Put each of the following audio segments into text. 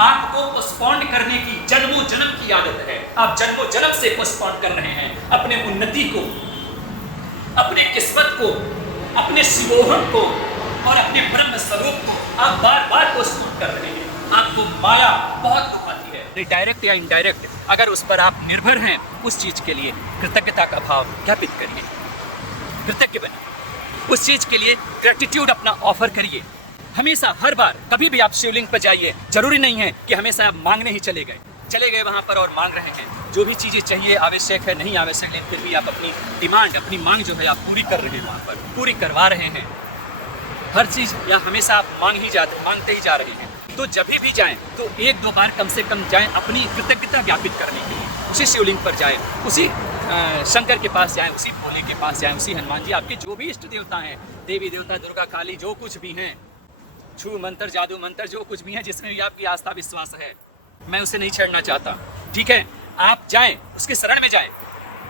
आपको पोस्टपोन करने की जन्मों जन्म की आदत है। आप जन्मों जन्म से पोस्टपोन कर रहे हैं अपने उन्नति को, अपने किस्मत को, अपने शिवोहम को और अपने ब्रह्म स्वरूप को आप बार बार पोस्टपोन कर रहे हैं। आपको माया बहुत दुखाती है, डायरेक्ट या इनडायरेक्ट। अगर उस पर आप निर्भर हैं, उस चीज के लिए कृतज्ञता का भाव ज्ञापित करिए, कृतज्ञ बनिए, उस चीज के लिए ग्रेटिट्यूड अपना ऑफर करिए। हमेशा हर बार कभी भी आप शिवलिंग पर जाइए, जरूरी नहीं है कि हमेशा आप मांगने ही चले गए वहां पर और मांग रहे हैं। जो भी चीजें चाहिए आवश्यक है, नहीं आवश्यक, लेकिन फिर भी आप अपनी डिमांड, अपनी मांग जो है आप पूरी कर रहे हैं, वहां पर पूरी करवा रहे हैं हर चीज, या हमेशा आप मांगते ही जा रहे हैं। तो जब भी जाएं तो एक दो बार कम से कम जाएं अपनी कृतज्ञता ज्ञापित करने के लिए। उसी शिवलिंग पर जाएं, उसी शंकर के पास जाएं, उसी भोले के पास जाएं, उसी हनुमान जी, आपके जो भी इष्ट देवता हैं, देवी देवता, दुर्गा काली, जो कुछ भी हैं, छू मंत्र, जादू मंत्र, जो कुछ भी है जिसमें भी आपकी आस्था विश्वास है, मैं उसे नहीं छेड़ना चाहता। ठीक है, आप जाएं, उसके शरण में जाएं।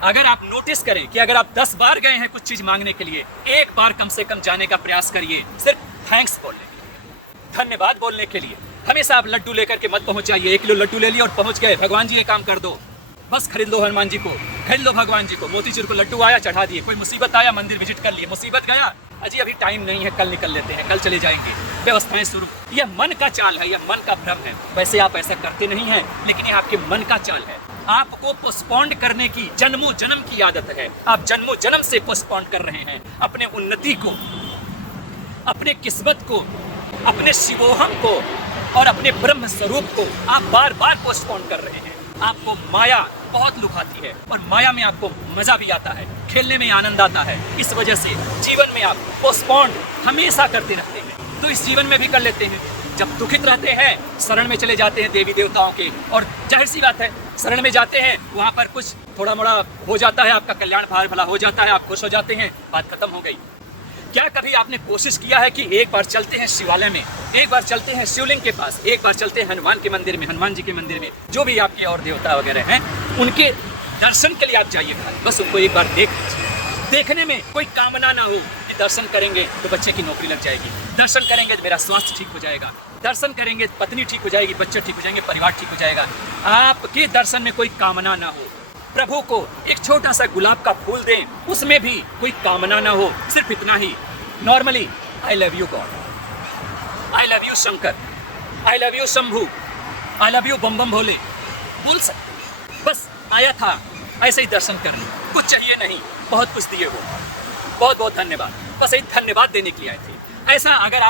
अगर आप नोटिस करें कि अगर आप 10 बार गए हैं कुछ चीज मांगने के लिए, एक बार कम से कम जाने का प्रयास करिए, सिर्फ थैंक्स बोलने के लिए, धन्यवाद बोलने के लिए। हमेशा आप लड्डू लेकर के मत पहुंच जाइए। 1 किलो लड्डू ले लिए और पहुंच गए, भगवान जी ये काम कर दो, बस खरीद लो हनुमान जी को, खरीद लो भगवान जी को, मोतीचूर को, लड्डू आया चढ़ा दिए। कोई मुसीबत आया, मंदिर विजिट कर लिए, मुसीबत गया, अजी अभी टाइम नहीं है, कल निकल लेते हैं, कल चले जाएंगे, व्यवस्थाएं शुरू। यह मन का चाल है, यह मन का भ्रम है। वैसे आप ऐसा करते नहीं हैं, लेकिन यह आपके मन का चाल है। आपको पोस्टपोन करने की जन्मों जन्म की आदत है। आप जन्मों जन्म से पोस्टपोन कर रहे हैं अपने उन्नति को, अपने किस्मत को, अपने शिवोहम को और अपने ब्रह्म स्वरूप को आप बार बार पोस्टपोन कर रहे हैं। आपको माया बहुत लुभाती है और माया में आपको मजा भी आता है, खेलने में आनंद आता है। इस वजह से जीवन में आप पोस्टपोन हमेशा करते रहते हैं, तो इस जीवन में भी कर लेते हैं। जब दुखित रहते हैं, शरण में चले जाते हैं देवी देवताओं के, और जाहिर सी बात है, शरण में जाते हैं, वहाँ पर कुछ थोड़ा मोड़ा हो जाता है, आपका कल्याण भला हो जाता है, आप खुश हो जाते हैं, बात खत्म हो गई। क्या कभी आपने कोशिश किया है कि एक बार चलते हैं शिवालय में, एक बार चलते हैं शिवलिंग के पास, एक बार चलते हैं हनुमान के मंदिर में, हनुमान जी के मंदिर में, जो भी आपके और देवता वगैरह हैं, उनके दर्शन के लिए आप जाइए, बस उनको एक बार देख लीजिए। देखने में कोई कामना ना हो कि दर्शन करेंगे तो बच्चे की नौकरी लग जाएगी, दर्शन करेंगे तो मेरा स्वास्थ्य ठीक हो जाएगा, दर्शन करेंगे तो पत्नी ठीक हो जाएगी, बच्चे ठीक हो जाएंगे, परिवार ठीक हो जाएगा। आपके दर्शन में कोई कामना ना हो। प्रभु को एक छोटा सा गुलाब का फूल दें, उसमें भी कोई कामना ना हो, सिर्फ इतना ही normally, I love you God, I love you Shankar, I love you Shambhu, I love you Bam Bam Bhole बोल सकते। बस आया था ऐसे ही दर्शन करने, कुछ चाहिए नहीं, बहुत कुछ दिए हो, बहुत बहुत धन्यवाद, बस एक धन्यवाद देने के लिए आए थे। ऐसा अगर आप